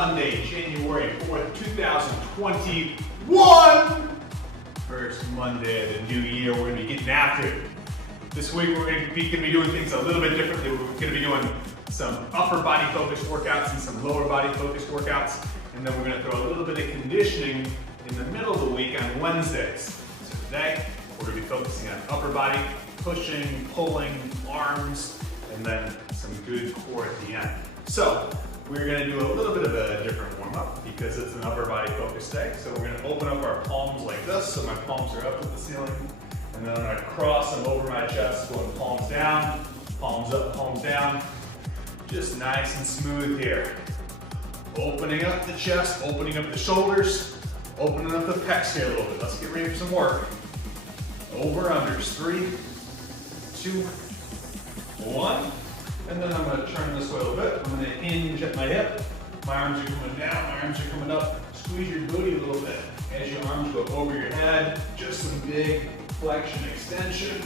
Monday, January 4th, 2021. First Monday of the new year, we're gonna be getting after it. This week we're gonna be doing things a little bit differently. We're gonna be doing some upper body focused workouts and some lower body focused workouts. And then we're gonna throw a little bit of conditioning in the middle of the week on Wednesdays. So today, we're gonna be focusing on upper body, pushing, pulling, arms, and then some good core at the end. So we're gonna do a little bit of a different warm up because it's an upper body focused day. So we're gonna open up our palms like this, so my palms are up at the ceiling. And then I'm gonna cross them over my chest, going palms down, palms up, palms down. Just nice and smooth here. Opening up the chest, opening up the shoulders, opening up the pecs here a little bit. Let's get ready for some work. Over, unders, 3, 2, 1. And then I'm gonna turn this way a little bit. I'm gonna hinge at my hip. My arms are coming down, my arms are coming up. Squeeze your booty a little bit as your arms go over your head. Just some big flexion extension.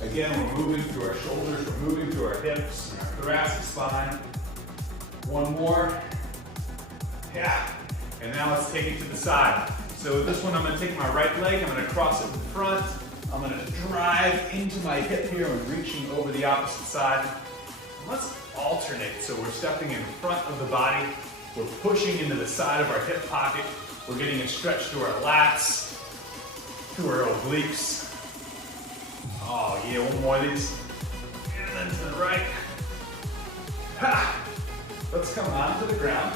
Again, we're moving through our shoulders, we're moving through our hips, and our thoracic spine. One more. Yeah. And now let's take it to the side. So with this one, I'm gonna take my right leg, I'm gonna cross it in front. I'm gonna drive into my hip here and reaching over the opposite side. Let's alternate. So we're stepping in front of the body. We're pushing into the side of our hip pocket. We're getting a stretch through our lats, through our obliques. Oh yeah, one more of these. And then to the right. Ha! Let's come onto the ground.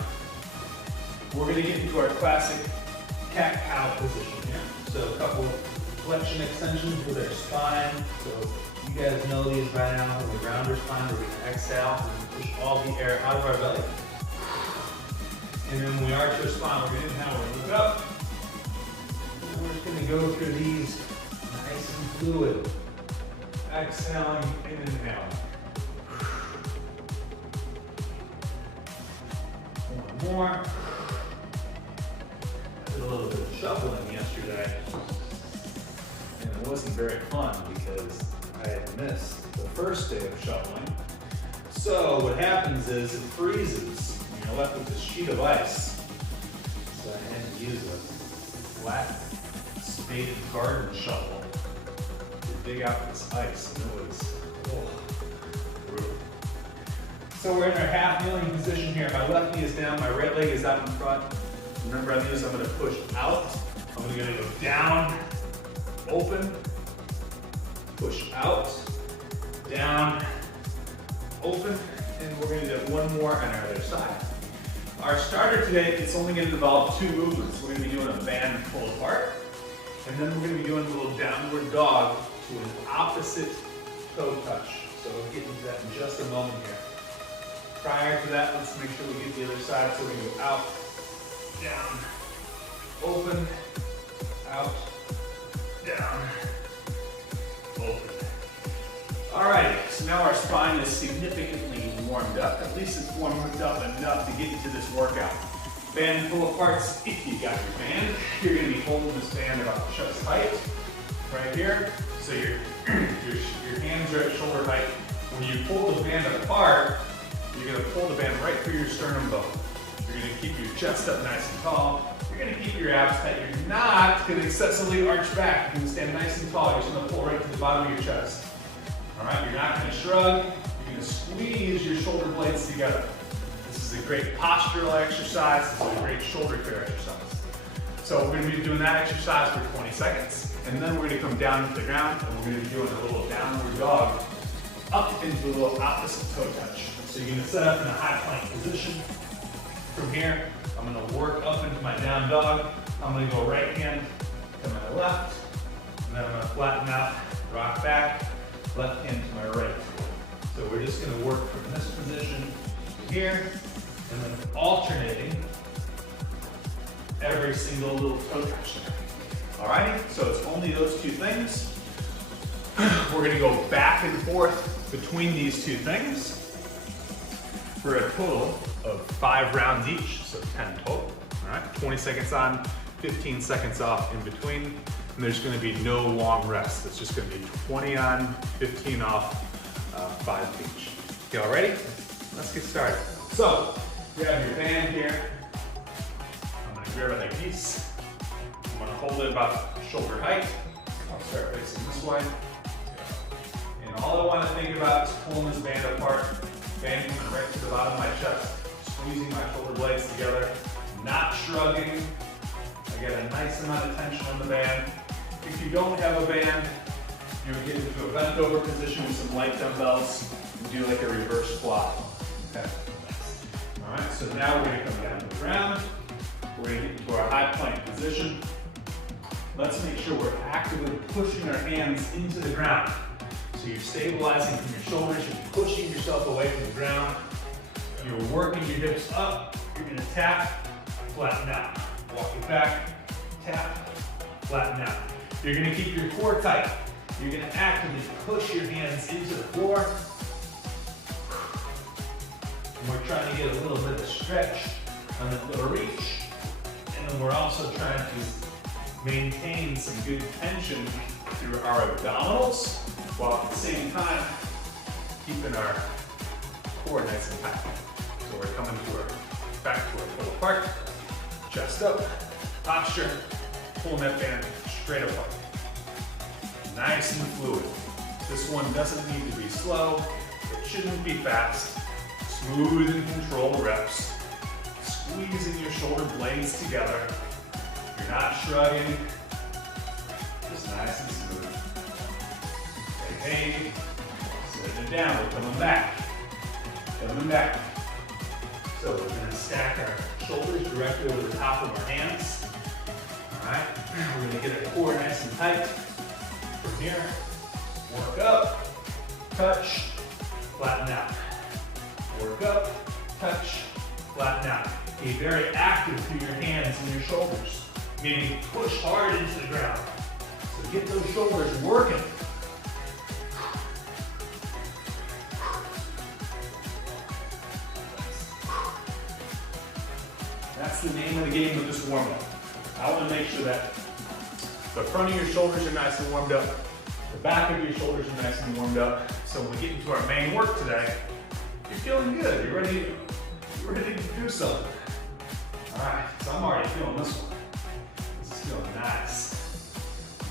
We're gonna get into our classic cat-cow position here. So a couple flexion extensions with our spine. So you guys know these by now. When we round our spine, we're gonna exhale and push all the air out of our belly. And then when we arch our spine, we're gonna inhale, we're gonna move up. And we're just gonna go through these nice and fluid. Exhaling and inhaling. One more. I did a little bit of shuffling yesterday. And it wasn't very fun because I had missed the first day of shuffling. So what happens is it freezes and you're left with this sheet of ice. So I had to use a flat spaded garden shovel to dig out this ice, and it was brutal. So we're in our half kneeling position here. My left knee is down, my right leg is out in front. Remember on these, I'm gonna push out. I'm gonna go down, open, push out, down, open, and we're gonna do one more on our other side. Our starter today, it's only gonna involve 2 movements. We're gonna be doing a band pull apart, and then we're gonna be doing a little downward dog to an opposite toe touch. So we'll get into that in just a moment here. Prior to that, let's make sure we get the other side. So we go out, down, open, out, down, open. Alrighty, so now our spine is significantly warmed up. At least it's warmed up enough to get into this workout. Band pull aparts, if you got your band, you're gonna be holding this band about chest height, right here. So your hands are at shoulder height. When you pull the band apart, you're gonna pull the band right through your sternum bone. You're gonna keep your chest up nice and tall. You're gonna keep your abs tight. You're not gonna excessively arch back. You're gonna stand nice and tall. You're just gonna pull right to the bottom of your chest. All right, you're not gonna shrug. You're gonna squeeze your shoulder blades together. This is a great postural exercise. This is a great shoulder care exercise. So we're gonna be doing that exercise for 20 seconds. And then we're gonna come down to the ground and we're gonna be doing a little downward dog up into a little opposite toe touch. So you're gonna set up in a high plank position. From here, I'm gonna work up into my down dog. I'm gonna go right hand to my left, and then I'm gonna flatten out, rock back, left hand to my right. So we're just gonna work from this position to here, and then alternating every single little toe touch there. Alrighty, so it's only those 2 things. We're gonna go back and forth between these 2 things for a total of 5 rounds each, so 10 total. All right, 20 seconds on, 15 seconds off in between, and there's gonna be no long rest. It's just gonna be 20 on, 15 off, 5 each. Okay, all ready? Let's get started. So, Grab your band here. I'm going to grab it like this. I'm going to hold it about shoulder height. I'll start facing this way. And all I want to think about is pulling this band apart. Band coming right to the bottom of my chest. Squeezing my shoulder blades together. Not shrugging. I get a nice amount of tension on the band. If you don't have a band, you would get into a bent over position with some light dumbbells and do like a reverse squat. Okay. All right, so now we're going to come down to the ground. We're going to get into our high plank position. Let's make sure we're actively pushing our hands into the ground. So you're stabilizing from your shoulders, you're pushing yourself away from the ground. You're working your hips up. You're going to tap, flatten out. Walk it back, tap, flatten out. You're going to keep your core tight. You're going to actively push your hands into the floor. And we're trying to get a little bit of stretch on that little reach. And then we're also trying to maintain some good tension through our abdominals, while at the same time keeping our core nice and tight. So we're coming back to our full apart, chest up, posture, pulling that band straight apart. Nice and fluid. This one doesn't need to be slow. It shouldn't be fast. Smooth and controlled reps. Squeezing your shoulder blades together. You're not shrugging. Just nice and smooth. Hey, setting it down. We're coming back. Coming back. So we're going to stack our shoulders directly over the top of our hands. All right. We're going to get our core nice and tight. From here, work up, touch, flatten out. Work up, touch, flatten out. Be very active through your hands and your shoulders, meaning push hard into the ground. So get those shoulders working. That's the name of the game with this warm-up. I want to make sure that the front of your shoulders are nice and warmed up. The back of your shoulders are nice and warmed up. So when we get into our main work today, you're feeling good. You're ready to do something. All right, so I'm already feeling this one. This is feeling nice.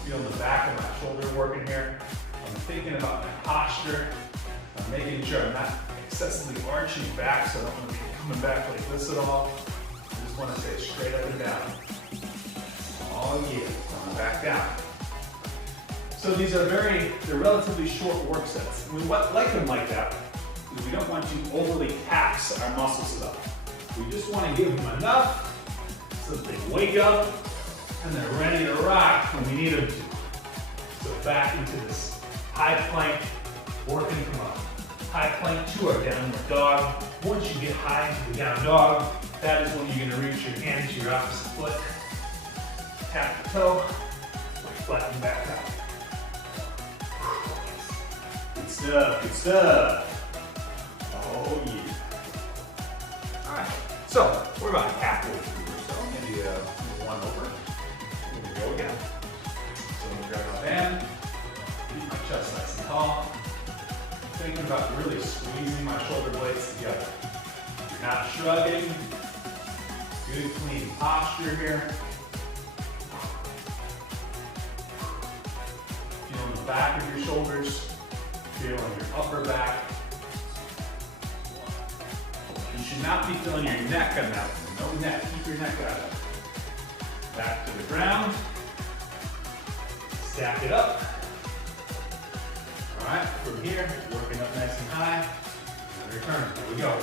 Feeling the back of my shoulder working here. I'm thinking about my posture. I'm making sure I'm not excessively arching back, so I don't want to be coming back like this at all. I just want to stay straight up and down. Oh yeah, coming back down. So these are they're relatively short work sets. We like them like that because we don't want to overly tax our muscles up. We just want to give them enough so that they wake up and they're ready to rock when we need them to. So back into this high plank, working from a high plank to our downward dog. Once you get high into the down dog, that is when you're going to reach your hand to your opposite foot. Tap the toe, flatten back out. Good stuff, good stuff. Oh yeah. All right, so we're about halfway through or so, maybe one over. Here we go again. So I'm gonna grab my band, keep my chest nice and tall. Thinking about really squeezing my shoulder blades together. You're not shrugging. Good clean posture here. Feeling the back of your shoulders, feeling your upper back. You should not be feeling your neck on that one. No neck, keep your neck out. Back to the ground. Stack it up. All right, from here, working up nice and high. And return, here we go.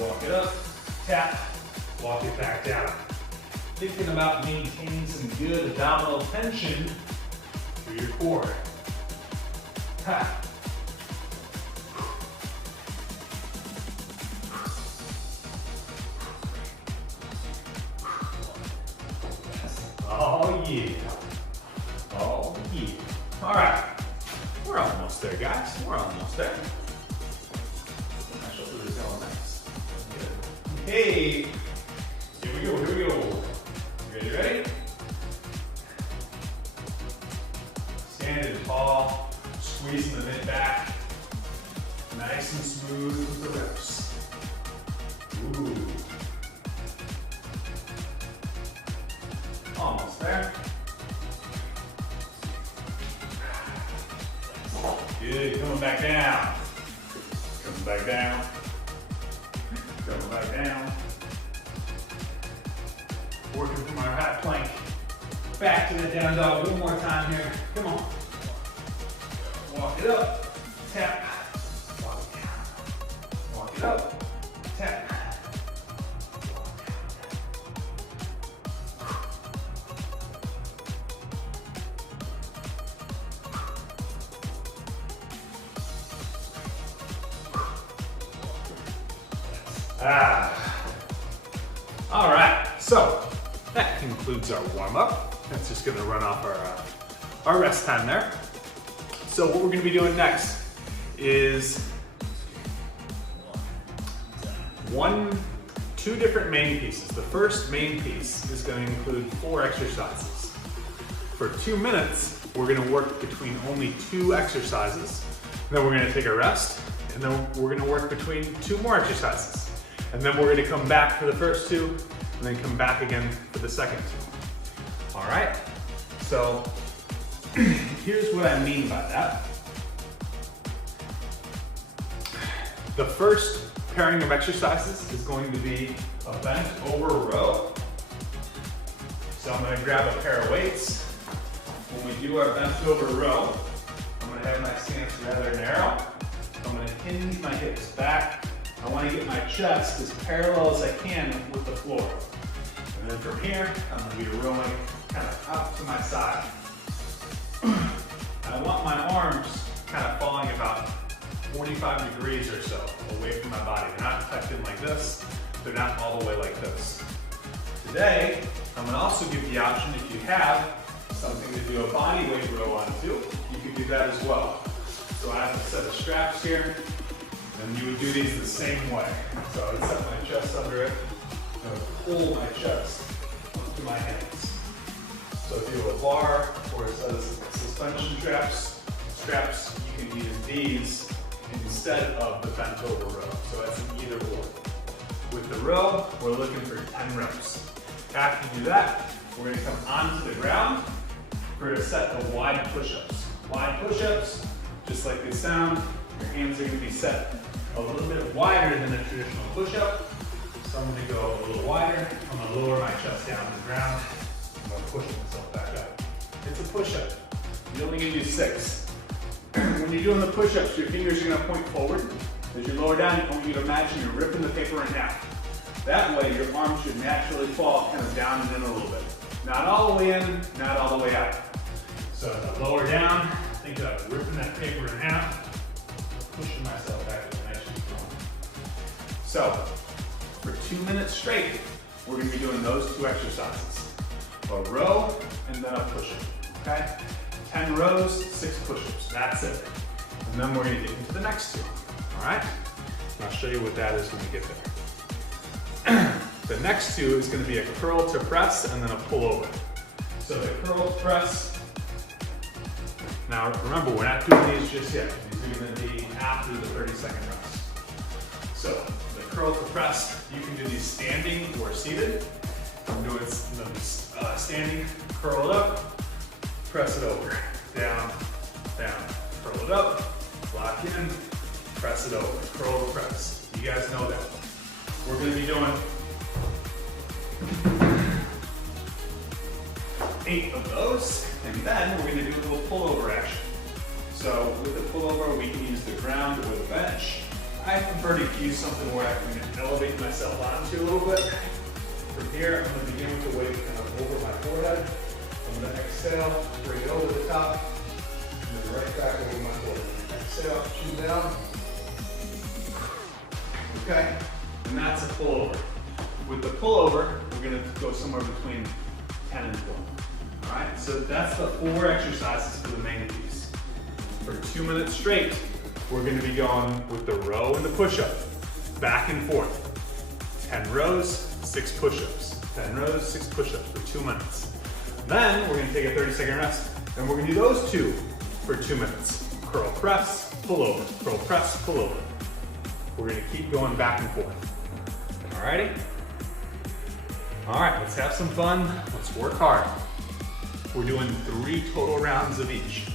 Walk it up, tap, walk it back down. Thinking about maintaining some good abdominal tension through your core. Ha. Oh yeah. Oh yeah. All right. We're almost there, guys. We're almost there. My shoulders are going nice. Good. Hey. Here we go. Here we go. You ready? Standing tall, squeezing the mid back. Nice and smooth with the reps. Ooh. Good, coming back down. Coming back down. Coming back down. Working from our hot plank. Back to the down dog one more time here. Come on. Walk it up. Tap. Walk it down. Walk it up. Tap. All right, so that concludes our warm-up. That's just gonna run off our rest time there. So what we're gonna be doing next is two different main pieces. The first main piece is gonna include 4 exercises. For 2 minutes, we're gonna work between only 2 exercises. Then we're gonna take a rest, and then we're gonna work between 2 more exercises. And then we're gonna come back for the first 2, and then come back again for the second 2. All right? So here's what I mean by that. The first pairing of exercises is going to be a bent over row. So I'm gonna grab a pair of weights. When we do our bent over row, I'm gonna have my stance rather narrow. I'm gonna hinge my hips back. I want to get my chest as parallel as I can with the floor. And then from here, I'm going to be rowing kind of up to my side. I want my arms kind of falling about 45 degrees or so away from my body. They're not tucked in like this. They're not all the way like this. Today, I'm going to also give the option, if you have something to do a body weight row onto, you can do that as well. So I have a set of straps here. And you would do these the same way. So I would set my chest under it, and I would pull my chest to my hands. So if you have a bar or a set of suspension straps, you can use these instead of the bent over row. So that's an either or. With the row, we're looking for 10 reps. After you do that, we're gonna come onto the ground for a set of wide push-ups. Wide push-ups, just like they sound, your hands are gonna be set a little bit wider than a traditional push-up. So I'm gonna go a little wider. I'm gonna lower my chest down to the ground. I'm gonna push myself back up. It's a push-up. You're only gonna do 6. When you're doing the push-ups, your fingers are gonna point forward. As you lower down, I want you to imagine you're ripping the paper in half. That way, your arms should naturally fall kind of down and in a little bit. Not all the way in, not all the way out. So as I lower down, think of ripping that paper in half, pushing myself back. So, for 2 minutes straight, we're gonna be doing those 2 exercises. A row and then a push-up, okay? 10 rows, 6 push-ups, that's it. And then we're gonna get into the next 2, all right? And I'll show you what that is when we get there. The next 2 is gonna be a curl to press and then a pull over. So the curl to press, now remember, we're not doing these just yet. These are gonna be after the 30-second rest. So, the curl to press, you can do these standing or seated. I'm doing standing, curl it up, press it over. Down, down, curl it up, lock in, press it over, curl to press. You guys know that. We're gonna be doing 8 of those, and then we're gonna do a little pullover action. So with the pullover, we can use the ground or the bench. I prefer to use something where I can elevate myself onto a little bit. From here, I'm going to begin with the weight kind of over my forehead. I'm going to exhale, bring it over the top, and then right back over my forehead. Exhale, chin down. Okay, and that's a pullover. With the pullover, we're going to go somewhere between 10 and 12. All right, so that's the 4 exercises for the main piece. For 2 minutes straight, we're going to be going with the row and the push-up, back and forth. 10 rows, 6 push-ups. 10 rows, 6 push-ups for 2 minutes. Then we're going to take a 30-second rest, and we're going to do those 2 for 2 minutes. Curl press, pull over, curl press, pull over. We're going to keep going back and forth. Alrighty? Alright, let's have some fun. Let's work hard. We're doing 3 total rounds of each.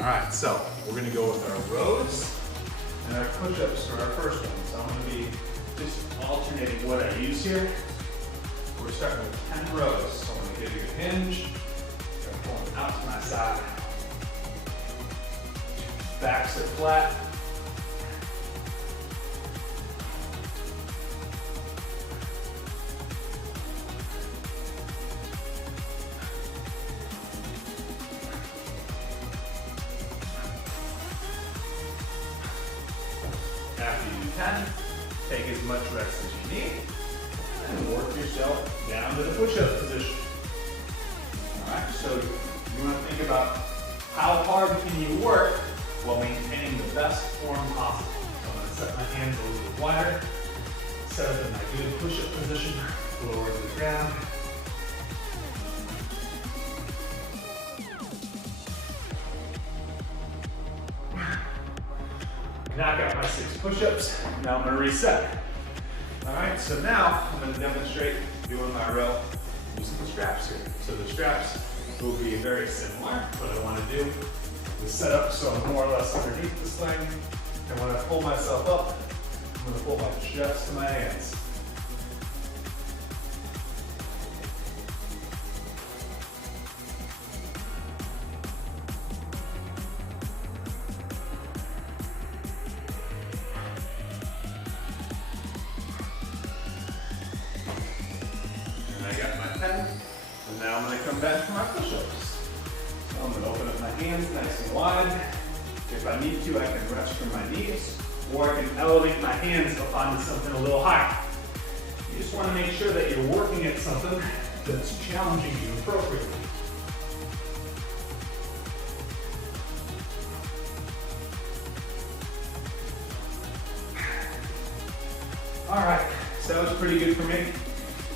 All right, so we're gonna go with our rows and our push-ups for our first one. So I'm gonna be just alternating what I use here. We're starting with 10 rows. So I'm gonna give you a hinge, I'm pulling out to my side. Backs are flat. After you do 10, take as much rest as you need, and work yourself down to the push-up position. All right, so you want to think about how hard can you work while maintaining the best form possible. So I'm going to set my hands a little wider, set up in my good push-up position, lower to the ground. Knock out my 6 push-ups. Now I'm going to reset. All right, so now I'm going to demonstrate doing my row using the straps here. So the straps will be very similar. What I want to do is set up so I'm more or less underneath this thing. And when I pull myself up, I'm going to pull my chest to my hands. And now I'm going to come back for my push-ups. So I'm going to open up my hands nice and wide. If I need to, I can rest from my knees, or I can elevate my hands up onto something a little higher. You just want to make sure that you're working at something that's challenging you appropriately. All right, so that was pretty good for me.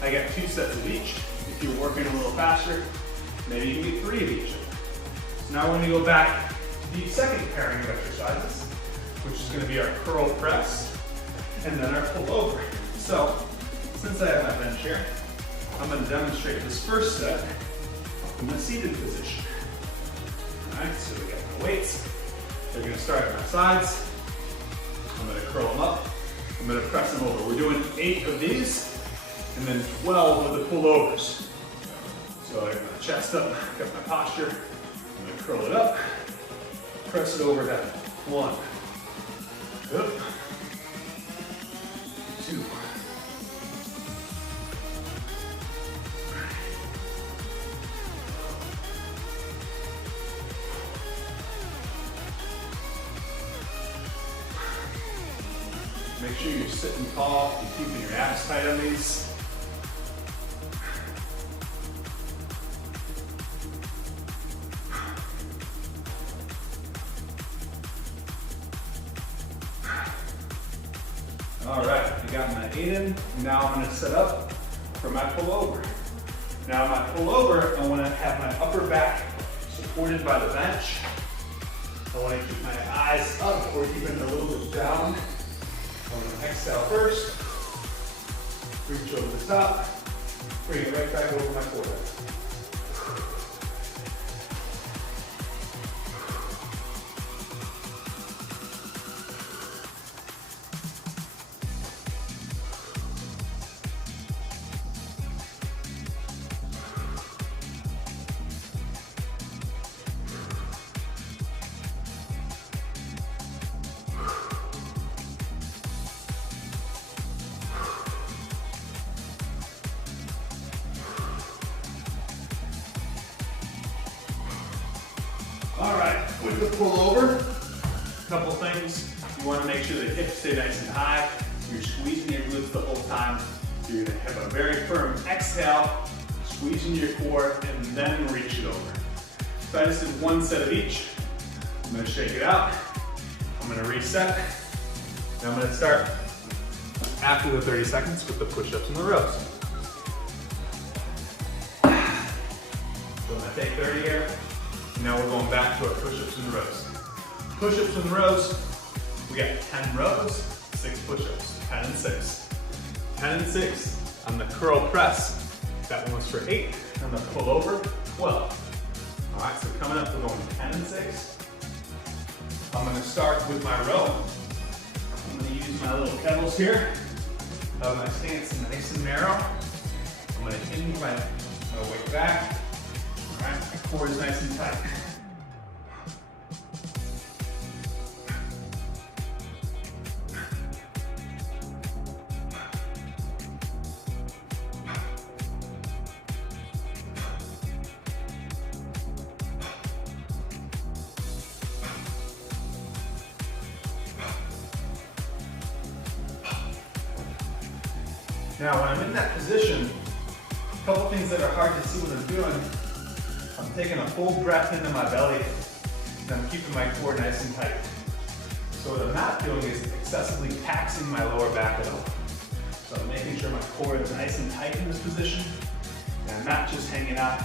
I got 2 sets of each. If you're working a little faster, maybe you can get 3 of each. So now we're going to go back to the second pairing of exercises, which is going to be our curl press and then our pull over. So since I have my bench here, I'm going to demonstrate this first set in the seated position. All right, so we got my weights. They're going to start at my sides. I'm going to curl them up. I'm going to press them over. We're doing 8 of these and then 12 of the pullovers. So I got my chest up, got my posture. I'm going to curl it up, press it over down. 1, up, 2. Make sure you're sitting tall, you're keeping your abs tight on these. All right, I got my 8 in. Now I'm going to set up for my pullover. Now my pullover, I want to have my upper back supported by the bench. I want to keep my eyes up or even a little bit down. I'm going to exhale first, reach over the top, bring it right back over my forehead. All right, with the pullover, a couple things. You want to make sure the hips stay nice and high. You're squeezing your glutes the whole time. You're going to have a very firm exhale, squeezing your core, and then reach it over. So I just did 1 set of each. I'm going to shake it out. I'm going to reset. And I'm going to start after the 30 seconds with the push-ups and the rows. So I'm going to take 30 here. Now we're going back to our push-ups and rows. Push-ups and rows, we got 10 rows, 6 push-ups, 10 and 6. 10 and 6 on the curl press. That one was for 8. On the pull over, 12. All right, so coming up, we're going 10 and 6, I'm gonna start with my row. I'm gonna use my little pedals here. Have my stance nice and narrow. I'm gonna hinge my weight back. All right, my core is nice and tight. Now, when I'm in that position, a couple things that are hard to see what I'm doing. I'm taking a full breath into my belly, and I'm keeping my core nice and tight. So what I'm not doing is excessively taxing my lower back at all. So I'm making sure my core is nice and tight in this position, and I'm not just hanging out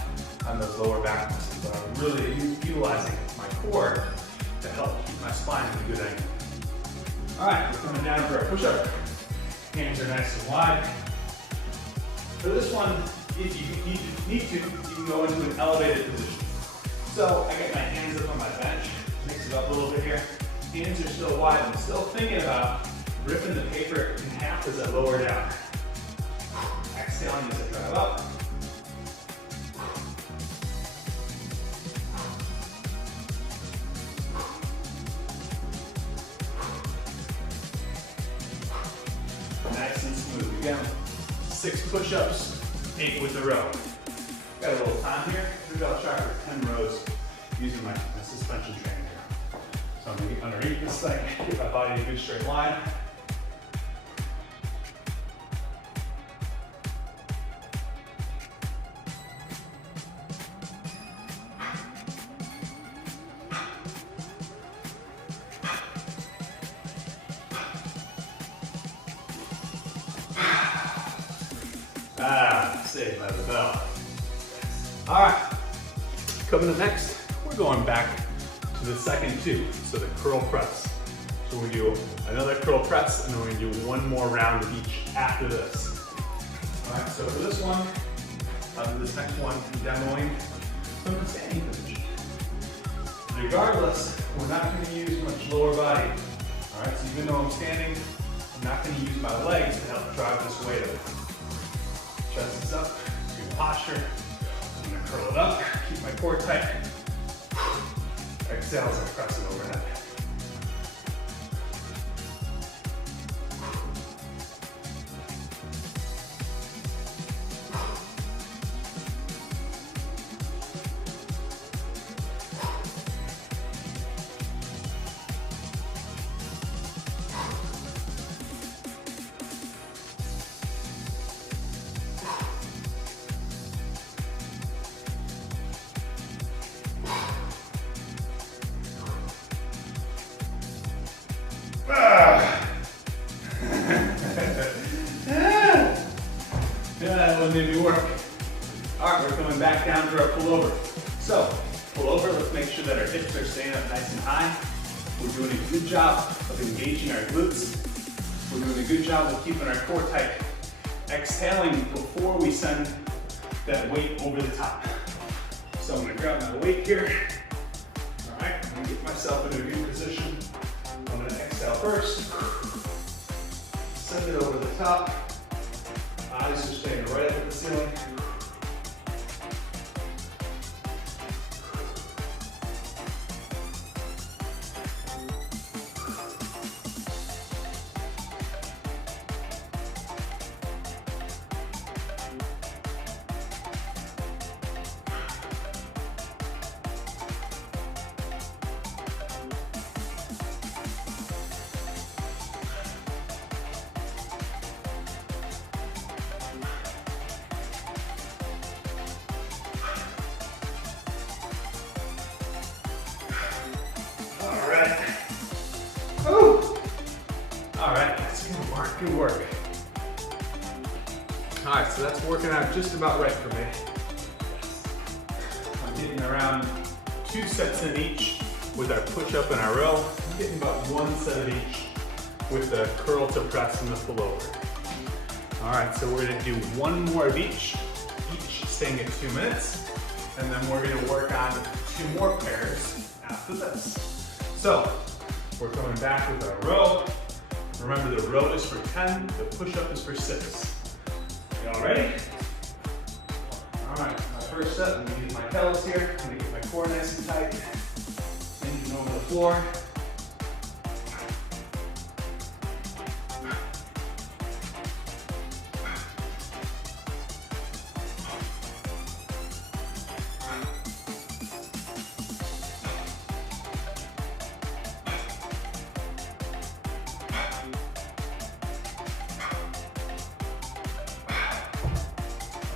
on those lower back muscles, but I'm really utilizing my core to help keep my spine in a good angle. All right, we're coming down for a push-up. Hands are nice and wide. For this one, if you need to, you can go into an elevated position. So I get my hands up on my bench, mix it up a little bit here. Hands are still wide. I'm still thinking about ripping the paper in half as I lower down. Exhaling as I drive up. Nice and smooth. Again, 6 push-ups, 8 with the row. Got a little time here. Maybe I'll try for 10 rows using my suspension training here. So I'm gonna get underneath this thing, get my body in a good straight line. Saved by the bell. All right, coming up next, we're going back to the second 2, so the curl press. So we do another curl press, and then we're gonna do one more round of each after this. All right, so for this one, this next one, I'm demoing from the standing position. Regardless, we're not gonna use much lower body. All right, so even though I'm standing, I'm not gonna use my legs to help drive this weight up. Chest is up, good posture. I'm gonna curl it up, keep my core tight. Exhale as I press it overhead. Yeah, that one made me work. All right, we're coming back down for our pullover. So, pullover, let's make sure that our hips are staying up nice and high. We're doing a good job of engaging our glutes. We're doing a good job of keeping our core tight. Exhaling before we send that weight over the top. So I'm gonna grab my weight here. All right, I'm gonna get myself in a good position. I'm gonna exhale first. Send it over the top. Eyes are staying right up at the ceiling. All right, that's good work, good work. All right, so that's working out just about right for me. I'm getting around 2 sets in each with our push-up and our row. I'm getting about 1 set of each with the curl to press and the pullover. All right, so we're gonna do 1 more of each staying at 2 minutes, and then we're gonna work on 2 more pairs after this. So, We're coming back with our row. Remember, the row is for 10, the push-up is for 6. Y'all ready? All right, my first set, I'm gonna use my pedals here. I'm gonna get my core nice and tight. Engine over the floor.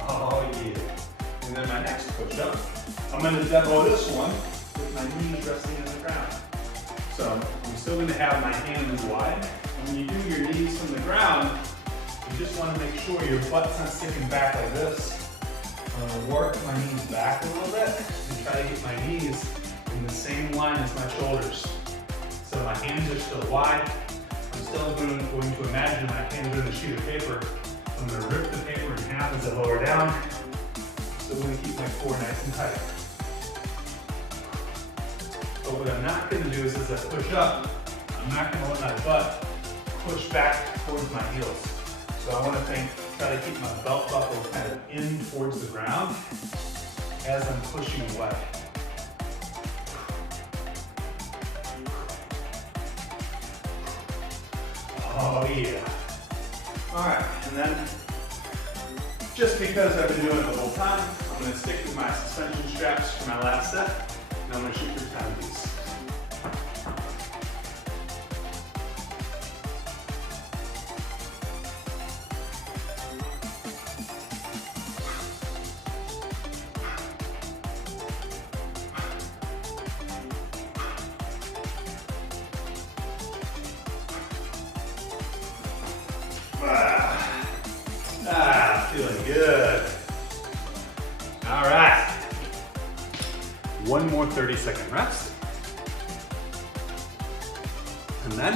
Oh yeah. And then my next push-up, I'm gonna demo this one with my knees resting on the ground. So I'm still gonna have my hands wide. And when you do your knees from the ground, you just wanna make sure your butt's not sticking back like this. I'm gonna work my knees back a little bit and try to get my knees in the same line as my shoulders. So my hands are still wide. I'm still going to imagine my hands are on a sheet of paper. I'm going to rip the paper in half as I lower down. Still going to keep my core nice and tight. But what I'm not going to do is as I push up, I'm not going to let my butt push back towards my heels. So I want to try to keep my belt buckle kind of in towards the ground as I'm pushing away. Oh yeah. All right, and then just because I've been doing it the whole time, I'm gonna stick with my suspension straps for my last set, and I'm gonna shoot through 10 of these. Feeling good. All right. One more 30-second rest. And then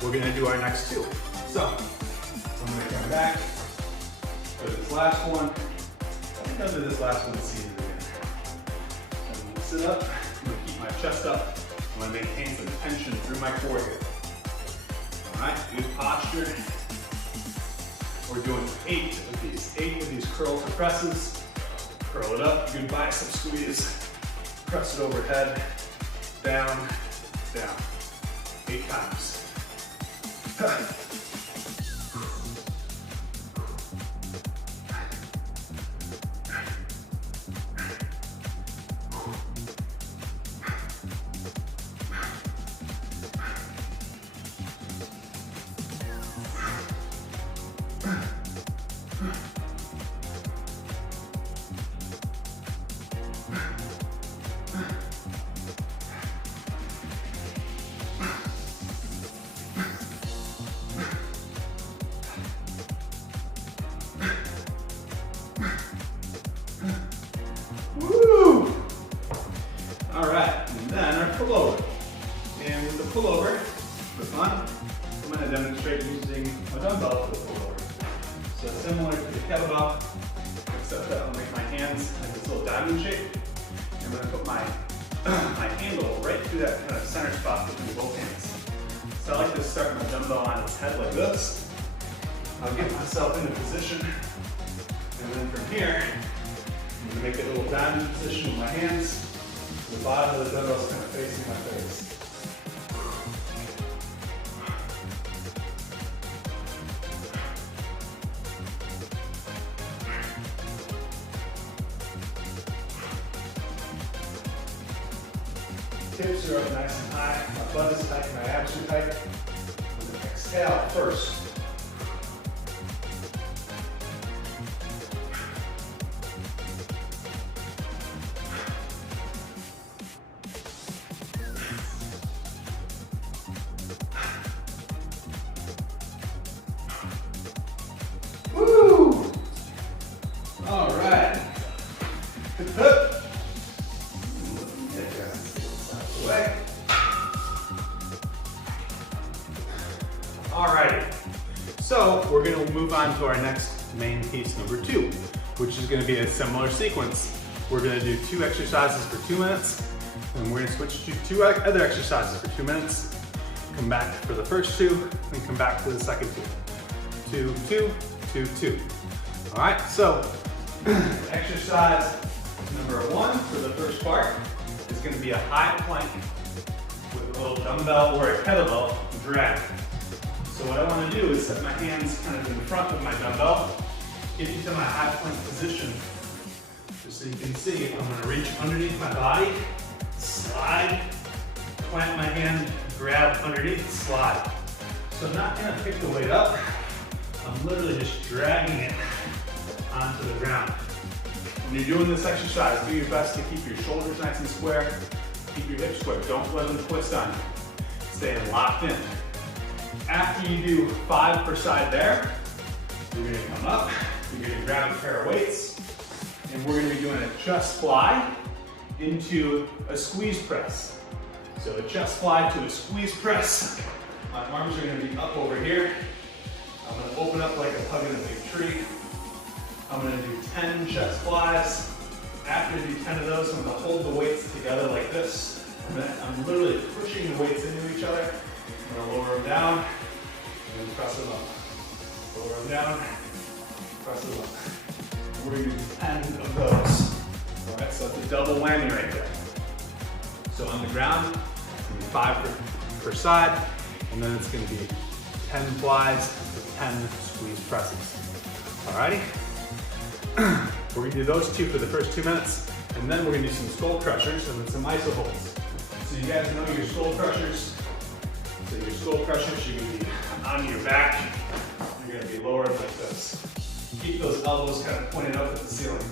we're gonna do our next two. So I'm gonna come back for this last one. I think I'll do this last one this season again. So I'm gonna sit up, I'm gonna keep my chest up. I'm gonna maintain some tension through my core here. All right, good posture. We're doing 8 of these curls or presses. Curl it up, good bicep squeeze. Press it overhead, down, down. 8 times. Woo! All right, and then our pullover. And with the pullover, for fun, I'm going to demonstrate using a dumbbell for the pullover. So similar to the kettlebell, except that I'll make my hands like this little diamond shape. I'm going to put my handle right through that kind of center spot between both hands. So I like to start my dumbbell on its head like this. I'll get myself into position, and then from here, I'm going to make a little diamond position with my hands. The bottom of the dumbbell is kind of facing my face. Hips are up nice and high, my butt is tight, my abs are tight. I'm going to exhale first. Woo! All right. Hip, hip. Way. Alrighty, so we're going to move on to our next main piece, number 2, which is going to be a similar sequence. We're going to do 2 exercises for 2 minutes, And we're gonna switch to two other exercises for 2 minutes. Come back for the first two, then come back to the second two. 2, 2, 2, 2. All right, so exercise number 1 for the first part is gonna be a high plank with a little dumbbell or a kettlebell drag. So what I wanna do is set my hands kind of in front of my dumbbell, get into my high plank position. Just so you can see, I'm gonna reach underneath my body, slide, plant my hand, grab underneath, slide. So I'm not gonna pick the weight up, I'm literally just dragging it onto the ground. When you're doing this exercise, do your best to keep your shoulders nice and square, keep your hips square, don't let them twist on you. Stay locked in. After you do 5 per side there, you're gonna come up, you're gonna grab a pair of weights, and we're gonna be doing a chest fly into a squeeze press. So a chest fly to a squeeze press. My arms are gonna be up over here. I'm gonna open up like I'm hugging a big tree. I'm gonna do 10 chest flies. After I do 10 of those, I'm gonna hold the weights together like this. I'm literally pushing the weights into each other. I'm gonna lower them down, and then press them up. Lower them down, press them up. We're gonna do 10 of those. All right, so that's a double whammy right there. So on the ground, it's gonna be 5 per side, and then it's gonna be 10 flies with 10 squeeze presses. Alrighty? We're gonna do those 2 for the first 2 minutes, and then we're gonna do some skull crushers and then some iso holds. So you guys know your skull crushers. So your skull crushers, you're gonna be on your back. You're gonna be lowered like this. Keep those elbows kind of pointed up at the ceiling.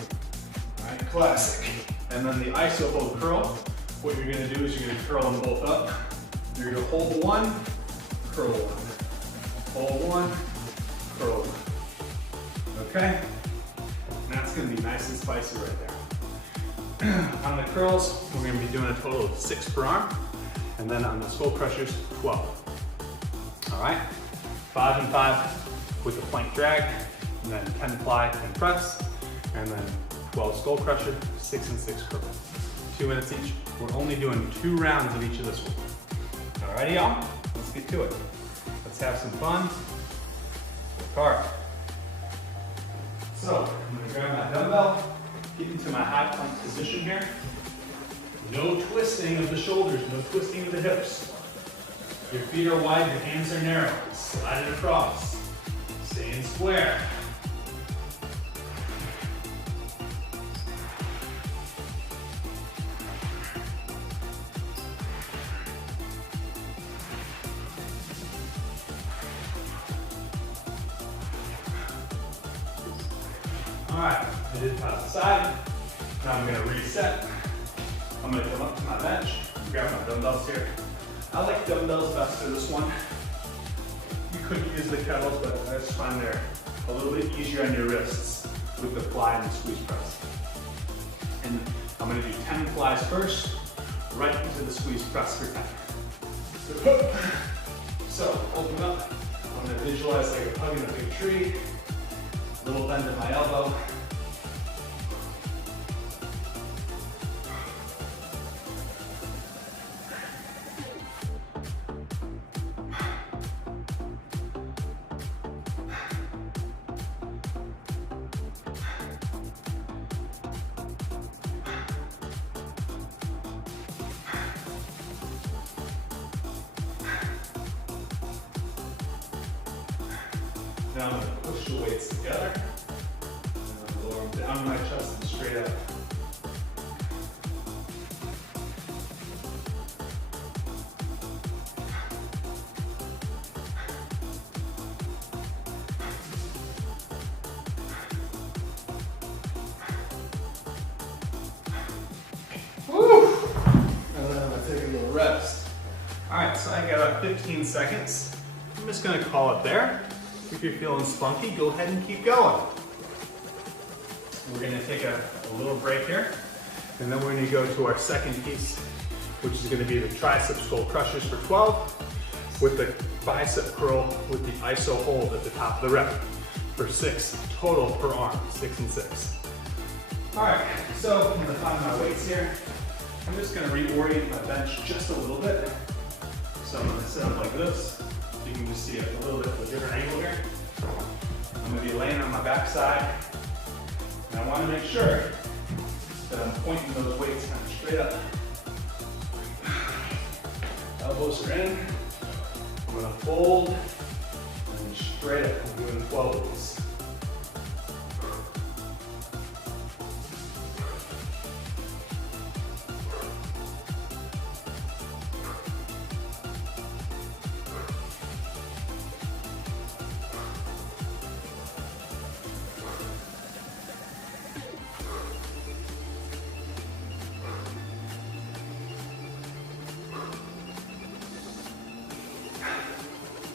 All right, classic. And then the iso hold curl, what you're gonna do is you're gonna curl them both up. You're gonna hold one, curl one. Hold one, curl one. Okay? And that's gonna be nice and spicy right there. On the curls, we're gonna be doing a total of 6 per arm. And then on the skull crushers, 12. All right? 5 and 5 with the plank drag, and then 10 fly, 10 press, and then 12 skull crusher, 6 and 6 curl. 2 minutes each. We're only doing 2 rounds of each of this one. Alrighty, y'all? Let's get to it. Let's have some fun. Work hard. So, I'm gonna grab my dumbbell, get into my high plank position here. No twisting of the shoulders, no twisting of the hips. Your feet are wide, your hands are narrow. Slide it across. Stay in square. All right, I did pass the side. Now I'm gonna reset. I'm gonna come up to my bench, grab my dumbbells here. I like dumbbells best for this one. You could use the kettles, but I just find they're a little bit easier on your wrists with the fly and the squeeze press. And I'm gonna do 10 flies first, right into the squeeze press for 10. So, open up. I'm gonna visualize like I'm hugging a big tree. Little bend in my elbow. Now I'm going to push the weights together, and then lower them down my chest and straight up. Woo! And then I'm going to take a little rest. All right, so I got about 15 seconds. I'm just going to call it there. If you're feeling spunky, go ahead and keep going. We're gonna take a little break here, and then we're gonna go to our second piece, which is gonna be the tricep skull crushers for 12, with the bicep curl with the iso hold at the top of the rep for 6 total per arm, 6 and 6. All right, so I'm gonna find my weights here. I'm just gonna reorient my bench just a little bit. So I'm gonna set up like this. You can just see it a little bit of a different angle here. I'm gonna be laying on my backside. And I wanna make sure that I'm pointing those weights kind of straight up. Elbows are in. I'm gonna fold and then straight up. I'm doing 12 of these.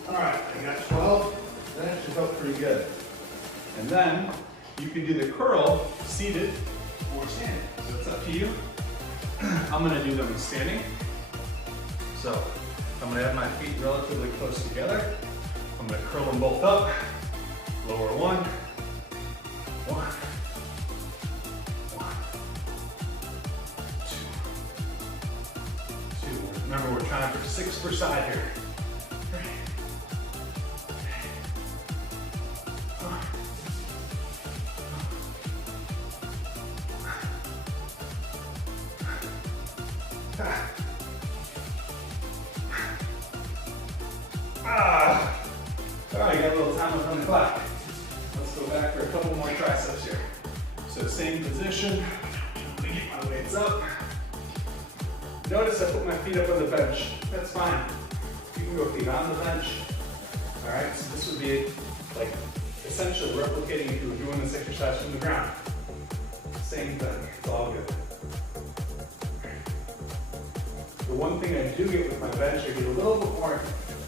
All right, I got 12. That actually felt pretty good. And then you can do the curl seated or standing. So it's up to you. I'm gonna do them standing. So I'm gonna have my feet relatively close together. I'm gonna curl them both up. Lower one, one, one, two, two. Remember, we're trying for 6 per side here. All right, got a little time left on the clock. Let's go back for a couple more triceps here. So same position, let me get my weights up. Notice I put my feet up on the bench. That's fine. You can go feet on the bench. All right, so this would be like essentially replicating if you were doing this exercise from the ground. Same thing, it's all good. The one thing I do get with my bench, I get a little bit more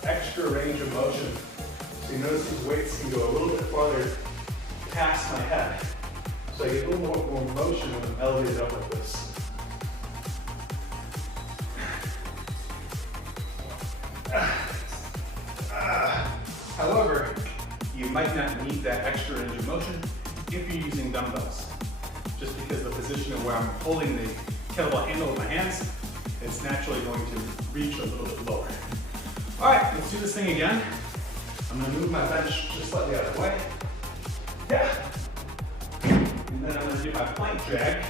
extra range of motion. So you notice these weights can go a little bit farther past my head. So I get a little more motion when I'm elevated up like this. However, you might not need that extra range of motion if you're using dumbbells. Just because the position of where I'm holding the kettlebell handle with my hands, it's naturally going to reach a little bit lower. All right, let's do this thing again. I'm gonna move my bench just slightly out of the way. Yeah. And then I'm gonna do my plank drag,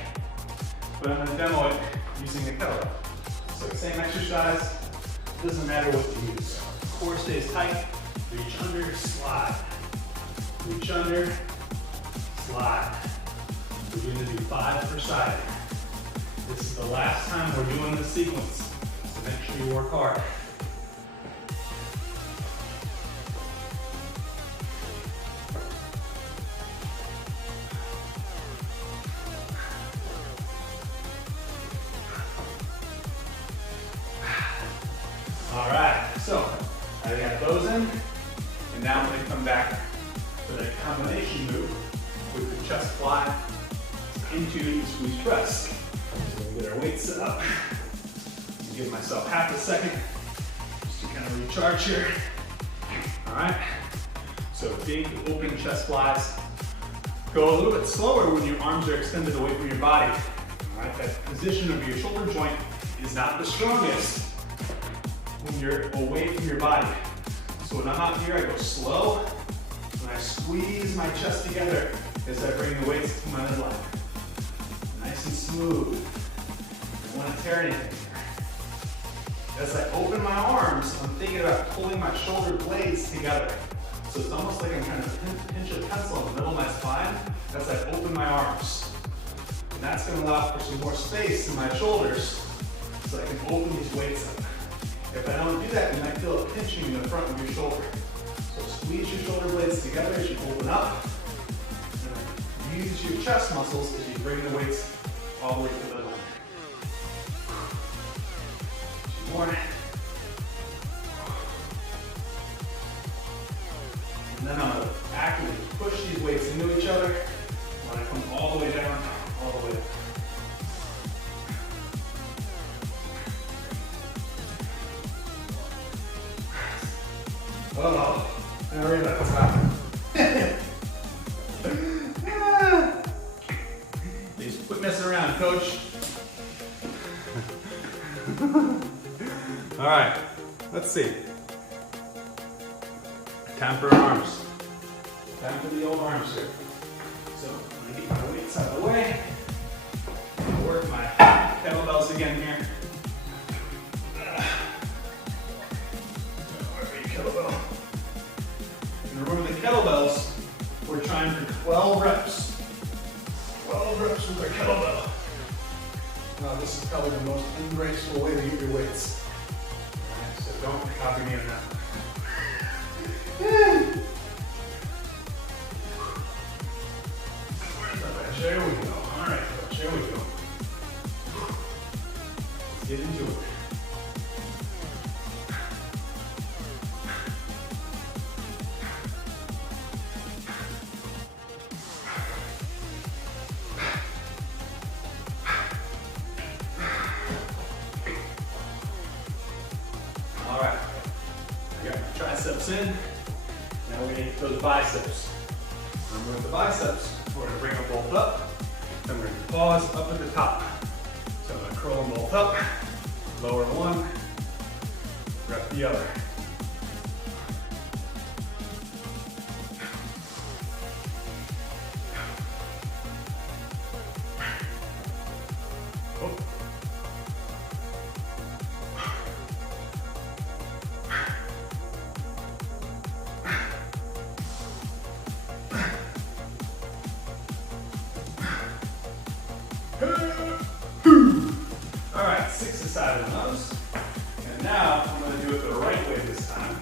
but I'm gonna demo it using the kettlebell. So same exercise, doesn't matter what you use. Core stays tight, reach under, slide. Reach under, slide. We're gonna do 5 per side. This is the last time we're doing this sequence, so make sure you work hard. All right, so I got those in, and now I'm gonna come back for the combination move with the chest fly into the squeeze press. So we get our weights set up. Give myself half a second just to kind of recharge here. All right, so big open chest flies. Go a little bit slower when your arms are extended away from your body. All right, that position of your shoulder joint is not the strongest when you're away from your body. So when I'm out here, I go slow, and I squeeze my chest together as I bring the weights to my midline. Nice and smooth. I don't want to tear anything here. As I open my arms, I'm thinking about pulling my shoulder blades together. So it's almost like I'm trying to pinch a pencil in the middle of my spine as I open my arms. And that's going to allow for some more space in my shoulders so I can open these weights up. If I don't do that, you might feel a pinching in the front of your shoulder. So squeeze your shoulder blades together as you open up. And use your chest muscles as you bring the weights all the way to the line. 2 more. And then I'm going to actively push these weights into each other when I come all the way down, all the way down. Oh, now we're gonna stop. Just quit messing around, coach. All right, let's see. Time for arms. Time for the old arms here. So I'm gonna get my weights out of the way. Work my kettlebells again here. Kettlebell. And remember the kettlebells, we're trying for 12 reps. 12 reps with our kettlebell. Now this is probably the most ungraceful way to get your weights. Right, so don't copy me on that. Where's that bench? There we go. All right, coach, there we go. Let's get into it. All right, I got my triceps in. Now we're gonna get those biceps. Remember with the biceps, we're gonna bring them both up, then we're gonna pause up at the top. So I'm gonna curl them both up, lower one, rep the other. Oh. All right, 6 aside on those. And now I'm going to do it the right way this time.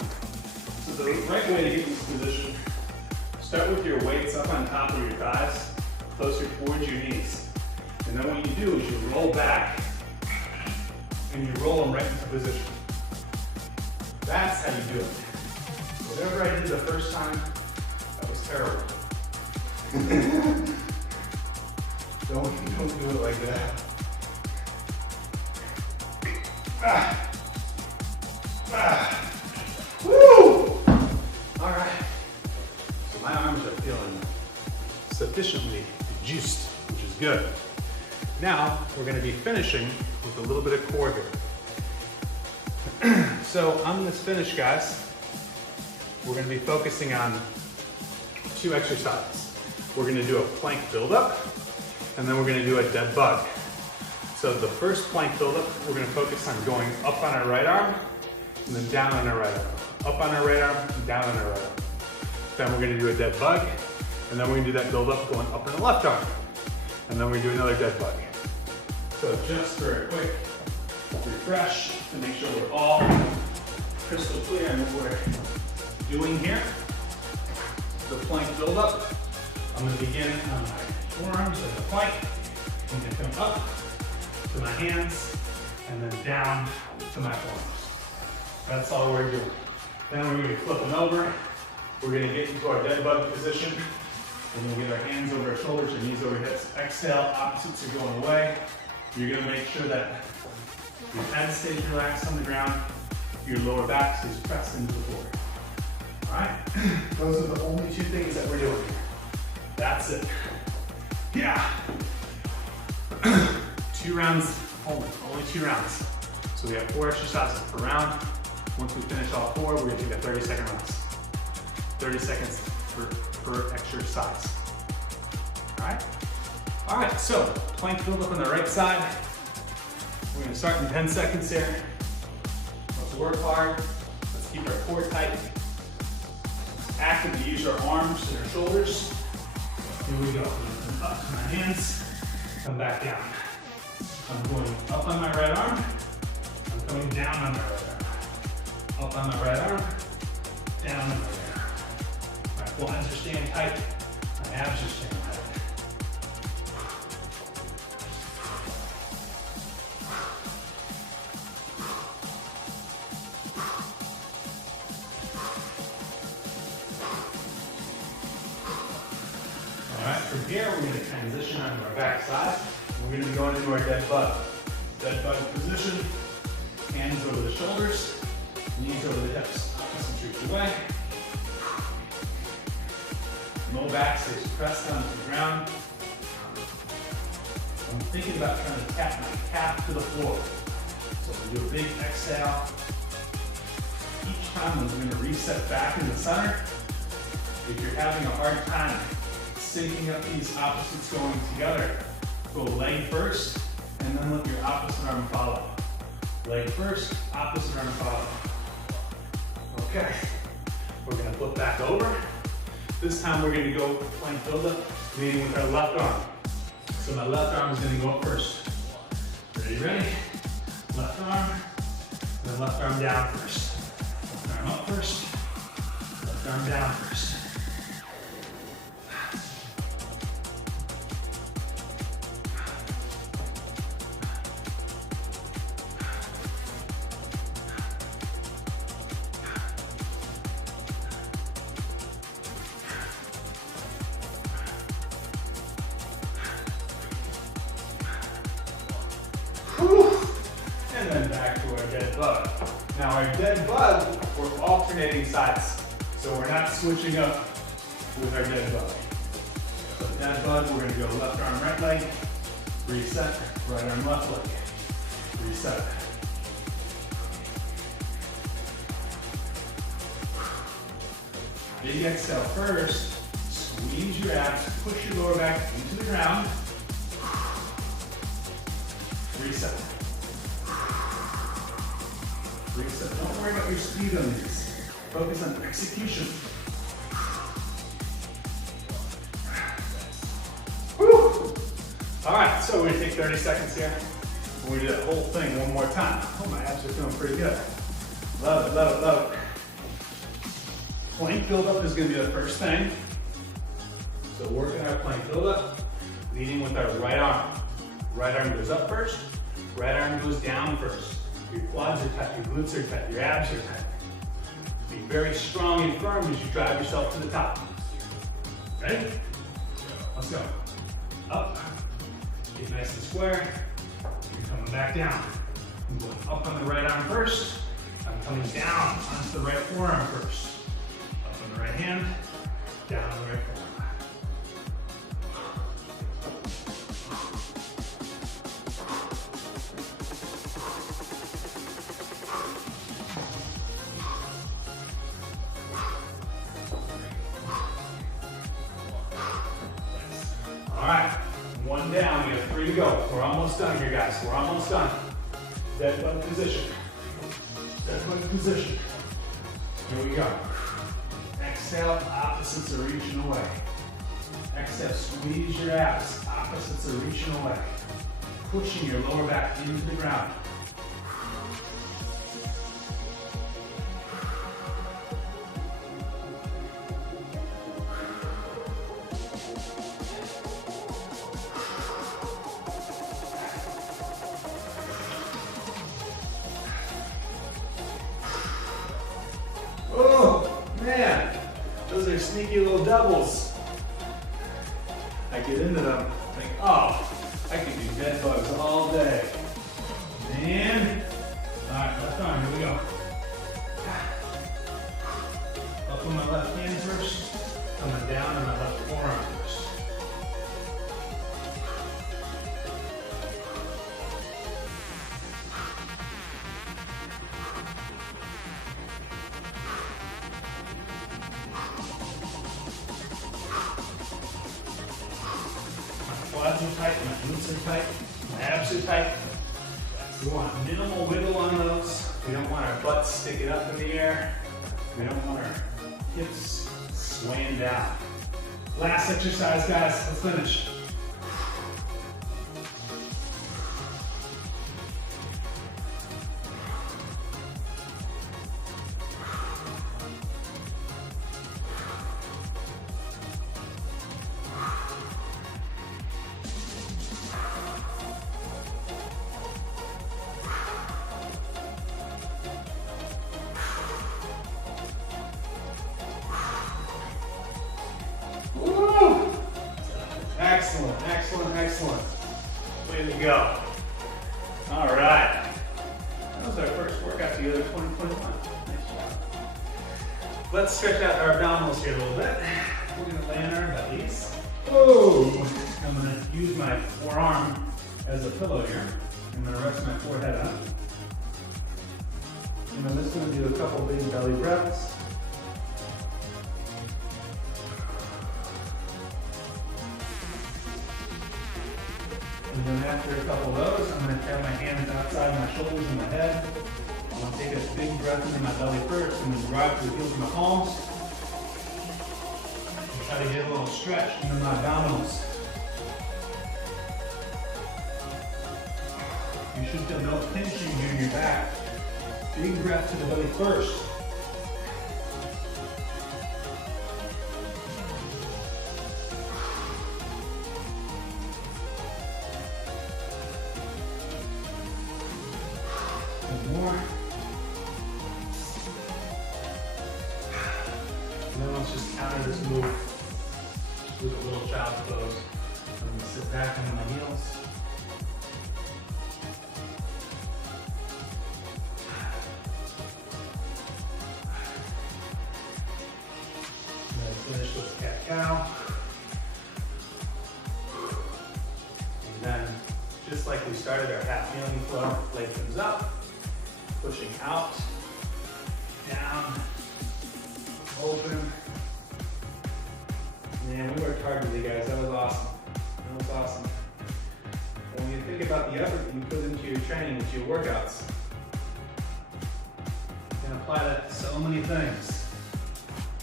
So the right way to get in this position, start with your weights up on top of your thighs, closer towards your knees. And then what you do is you roll back and you roll them right into position. That's how you do it. Whatever I did the first time, that was terrible. Don't do it like that. Woo! All right. So my arms are feeling sufficiently juiced, which is good. Now we're going to be finishing with a little bit of core here. So on this finish, guys, we're going to be focusing on 2 exercises. We're going to do a plank build-up, and then we're going to do a dead bug. So the first plank build-up, we're going to focus on going up on our right arm, and then down on our right arm. Up on our right arm, down on our right arm. Then we're going to do a dead bug, and then we're going to do that build-up going up on the left arm. And then we do another dead bug. So just for a quick refresh, to make sure we're all crystal clear on what we're doing here. The plank build-up, I'm going to begin on my forearms as a plank. I'm going to come up to my hands, and then down to my forearms. That's all we're doing. Then we're going to be flipping over. We're going to get into our dead bug position. We're going to get our hands over our shoulders, our knees over our hips. Exhale, opposites are going away. You're going to make sure that your head stays relaxed on the ground, your lower back stays pressed into the floor. All right? Those are the only 2 things that we're doing here. That's it. Yeah. 2 rounds only 2 rounds. So we have 4 exercises per round. Once we finish all 4, we're gonna take a 30-second rest. 30 seconds per exercise. All right? All right, so plank build up on the right side. We're gonna start in 10 seconds here. Let's work hard. Let's keep our core tight. Actively use our arms and our shoulders. Here we go. Up to my hands, come back down. I'm going up on my right arm. I'm coming down on my right arm. Up on my right arm, down on my right arm. My quads are staying tight. My abs are staying tight. All right, from here we're going to transition onto our back side. We're going to be going into our dead bug. Dead bug position, hands over the shoulders, knees over the hips. Opposite reach away. Low back stays pressed onto the ground. I'm thinking about trying to tap my calf to the floor. So we'll do a big exhale. Each time we're going to reset back in the center. If you're having a hard time syncing up these opposites going together, go leg first, and then let your opposite arm follow. Leg first, opposite arm follow. Okay, we're gonna flip back over. This time we're gonna go plank build-up, meaning with our left arm. So my left arm is gonna go up first. Ready? Left arm, then left arm down first. Left arm up first, left arm down first. And then back to our dead bug. Now our dead bug, we're alternating sides. So we're not switching up with our dead bug. So dead bug, we're gonna go left arm, right leg, reset, right arm, left leg, reset. Big exhale first, squeeze your abs, push your lower back into the ground, reset. Reset. Don't worry about your speed on these. Focus on execution. Whew. All right, so we're gonna take 30 seconds here. We're gonna do that whole thing one more time. Oh, my abs are feeling pretty good. Love it, love it, love it. Plank build-up is gonna be the first thing. So working our plank build-up, leading with our right arm. Right arm goes up first, right arm goes down first. Your quads are tight, your glutes are tight, your abs are tight. Be very strong and firm as you drive yourself to the top. Ready? Let's go. Up, get nice and square. You're coming back down. I'm going up on the right arm first. I'm coming down onto the right forearm first. Up on the right hand, down on the right forearm. All right, one down, we have 3 to go. We're almost done here, guys. We're almost done. Dead bug position. Dead bug position. Here we go. Exhale, opposites are reaching away. Exhale, squeeze your abs. Opposites are reaching away. Pushing your lower back into the ground. Oh, man, those are sneaky little doubles. I get into them, think, oh, I can do dead bugs all day. Man. All right, left arm, here we go. Up on my left hand first, coming down on my left forearm first. Quads are tight, my glutes are tight, my abs are tight. We want minimal wiggle on those. We don't want our butts sticking up in the air. We don't want our hips swaying down. Last exercise, guys. Let's finish. Woo! Excellent, excellent, excellent. Way to go. All right. That was our first workout together, 2021. Nice job. Let's stretch out our abdominals here a little bit. We're gonna lay on our bellies. Oh! I'm gonna use my forearm as a pillow here. I'm gonna rest my forehead up. And I'm just gonna do a couple big belly breaths. And then after a couple of those, I'm gonna have my hands outside my shoulders and my head. I'm gonna take a big breath into my belly first, and then drive to the heels of my palms. And try to get a little stretch into my abdominals. You should feel no tension here in your back. Big breath to the belly first. More. And then let's just counter this move with a little child's pose. I'm going to sit back on my heels. And then finish with cat-cow. And then, just like we started our half kneeling flow, leg comes up. Pushing out, down, open. Man, we worked hard today, guys. That was awesome. That was awesome. And when you think about the effort that you put into your training, into your workouts, you can apply that to so many things.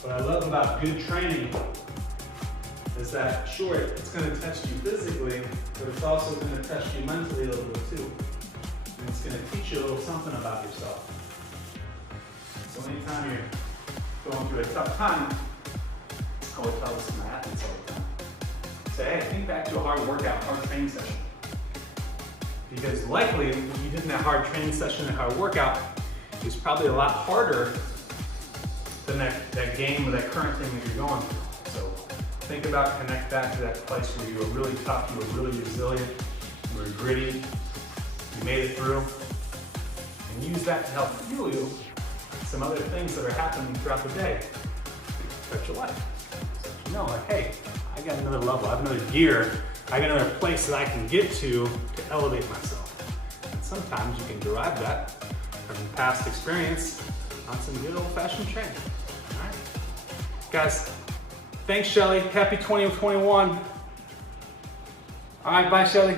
What I love about good training is that, sure, it's going to test you physically, but it's also going to test you mentally a little bit too. And it's going to teach you a little something about yourself. So anytime you're going through a tough time, I would tell this to my athletes all the time. Say, hey, think back to a hard workout, hard training session. Because likely, when you did in that hard training session and hard workout, it was probably a lot harder than that game or that current thing that you're going through. So think about, connect back to that place where you were really tough, you were really resilient, you were gritty, you made it through, and use that to help fuel you some other things that are happening throughout the day that your life. So you know, like, hey, I got another level, I have another gear, I got another place that I can get to elevate myself. And sometimes you can derive that from past experience on some good old-fashioned training. All right, guys, thanks, Shelly. Happy 2021. All right, bye, Shelly.